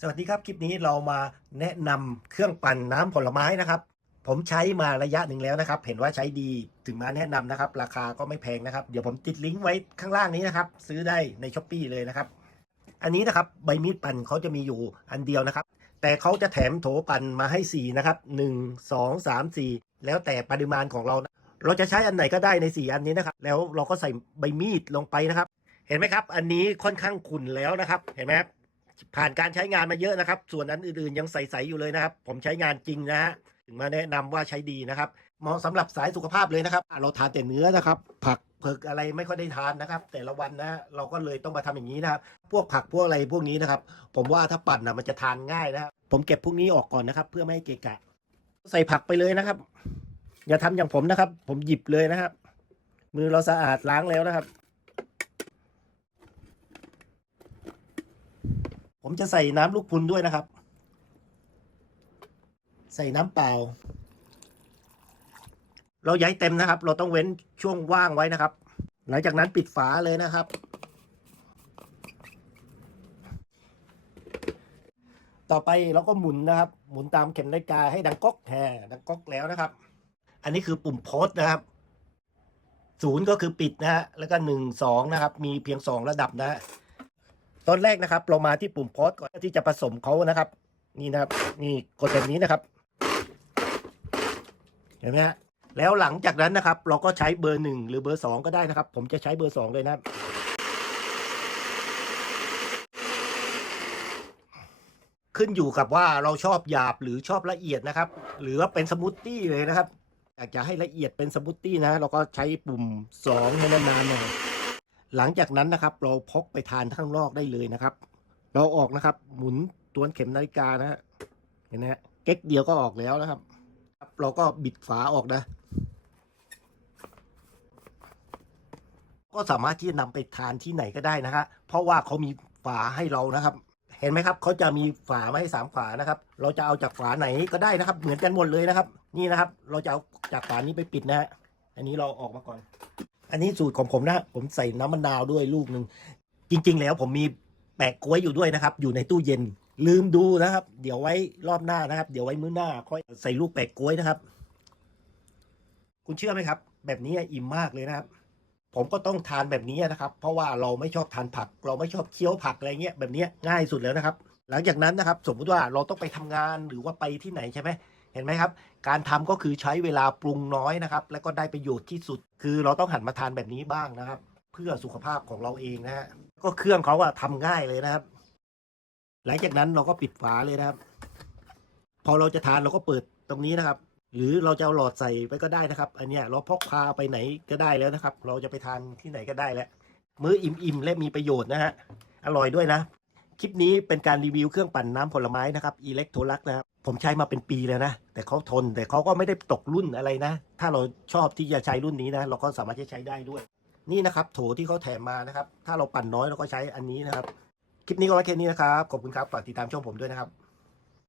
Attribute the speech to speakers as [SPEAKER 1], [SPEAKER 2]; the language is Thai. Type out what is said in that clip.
[SPEAKER 1] สวัสดีครับ คลิปนี้เรามาแนะนำเครื่องปั่นน้ำผลไม้นะครับ ผมใช้มาระยะหนึ่งแล้วนะครับ เห็นว่าใช้ดีถึงมาแนะนำนะครับ ราคาก็ไม่แพงนะครับ เดี๋ยวผมติดลิงก์ไว้ข้างล่างนี้นะครับ ซื้อได้ในช้อปปีเลยนะครับ อันนี้นะครับใบมีดปั่นเขาจะมีอยู่อันเดียวนะครับ แต่เขาจะแถมโถปั่นมาให้ 4 นะครับ 1 2 3 4 แล้วแต่ปริมาณของเรานะเราจะใช้อันไหนก็ได้ใน 4 อันนี้นะครับ แล้วเราก็ใส่ใบมีดลงไปนะครับ เห็นไหมครับ อันนี้ค่อนข้างขุ่นแล้วนะครับ เห็นไหมครับ ผ่านการใช้งานมาเยอะนะครับ ส่วนอันอื่นๆยังใสๆอยู่เลยนะครับ ผมใช้งานจริงนะฮะถึงมาแนะนำว่าใช้ดีนะครับเหมาะสำหรับสายสุขภาพเลยนะครับ เราทานแต่เนื้อนะครับ ผักเผือกอะไรไม่ค่อยได้ทานนะครับ แต่ละวันนะเราก็เลยต้องมาทำอย่างนี้นะครับ พวกผักพวกอะไรพวกนี้นะครับ ผมว่าถ้าปั่นนะมันจะทานง่ายนะครับผมเก็บพวกนี้ออกก่อนนะครับ เพื่อไม่ให้เกะกะ ใส่ผักไปเลยนะครับ อย่าทำอย่างผมนะครับ ผมหยิบเลยนะครับ มือเราสะอาดล้างแล้วนะครับ ผมจะใส่น้ำลูกพุนด้วยนะครับ ใส่น้ำเปล่า เราย้ายเต็มนะครับ เราต้องเว้นช่วงว่างไว้นะครับ หลังจากนั้นปิดฝาเลยนะครับ ต่อไปเราก็หมุนนะครับ หมุนตามเข็มนาฬิกาให้ดังก๊อกแห่ดังก๊อกแล้วนะครับ อันนี้คือปุ่มโพสนะครับศูนย์ก็คือปิดนะฮะแล้วก็หนึ่งสองนะครับ มีเพียงสองระดับนะฮะ ตอนแรกนะครับ เรามาที่ปุ่มโพสก่อนที่จะผสมเขานะครับ นี่นะครับ นี่กดแบบนี้นะครับ เห็นไหมฮะแล้วหลังจากนั้นนะครับ เราก็ใช้เบอร์หนึ่งหรือเบอร์สองก็ได้นะครับ ผมจะใช้เบอร์สองเลยนะครับขึ้นอยู่กับว่าเราชอบหยาบหรือชอบละเอียดนะครับ หรือว่าเป็นสมูทตี้เลยนะครับอยากจะให้ละเอียดเป็นสมูทตี้นะ เราก็ใช้ปุ่มสองให้นานๆหน่อย หลังจากนั้นนะครับ เราพกไปทานข้างนอกได้เลยนะครับ เราออกนะครับ หมุนตัวนเข็มนาฬิกานะฮะเห็นไหมฮะเก๊กเดียวก็ออกแล้วนะครับ เราก็บิดฝาออกนะ ก็สามารถที่จะนำไปทานที่ไหนก็ได้นะฮะเพราะว่าเขามีฝาให้เรานะครับ เห็นไหมครับเขาจะมีฝามาให้สามฝานะครับ เราจะเอาจากฝาไหนก็ได้นะครับ เหมือนกันหมดเลยนะครับ นี่นะครับ เราจะเอาจากฝานี้ไปปิดนะฮะอันนี้เราออกมาก่อน อันนี้สูตรของผมนะ ผมใส่น้ำมะนาวด้วยลูกหนึ่งจริง ๆ แล้วผมมีแปะกล้วยอยู่ด้วยนะครับ อยู่ในตู้เย็น ลืมดูนะครับ เดี๋ยวไว้รอบหน้านะครับ เดี๋ยวไว้มื้อหน้า ค่อยใส่ลูกแปะกล้วยนะครับ คุณเชื่อไหมครับ แบบนี้อิ่มมากเลยนะครับ ผมก็ต้องทานแบบนี้นะครับ เพราะว่าเราไม่ชอบทานผัก เราไม่ชอบเคี้ยวผักอะไรเงี้ยแบบนี้ง่ายสุดแล้วนะครับ หลังจากนั้นนะครับ สมมุติว่าเราต้องไปทำงานหรือว่าไปที่ไหนใช่ไหม เห็นไหมครับ การทำก็คือใช้เวลาปรุงน้อยนะครับ แล้วก็ได้ประโยชน์ที่สุด คือเราต้องหันมาทานแบบนี้บ้างนะครับ เพื่อสุขภาพของเราเองนะฮะก็เครื่องเขาอะทำง่ายเลยนะครับ หลังจากนั้นเราก็ปิดฝาเลยนะครับ พอเราจะทานเราก็เปิดตรงนี้นะครับ หรือเราจะเอาหลอดใส่ไปก็ได้นะครับ อันเนี้ยเราพกพาไปไหนก็ได้แล้วนะครับ เราจะไปทานที่ไหนก็ได้แล้วมื้ออิ่มๆและมีประโยชน์นะฮะอร่อยด้วยนะคลิปนี้เป็นการรีวิวเครื่องปั่นน้ำผลไม้นะครับอิเล็กโทรลักนะครับ ผมใช้มาเป็นปีแล้วนะ แต่เขาทนแต่เขาก็ไม่ได้ตกรุ่นอะไรนะ ถ้าเราชอบที่จะใช้รุ่นนี้นะ เราก็สามารถจะใช้ได้ด้วย นี่นะครับโถที่เขาแถมมานะครับ ถ้าเราปั่นน้อยเราก็ใช้อันนี้นะครับ คลิปนี้ก็ไว้แค่นี้นะครับ ขอบคุณครับ ฝากติดตามช่องผมด้วยนะครับ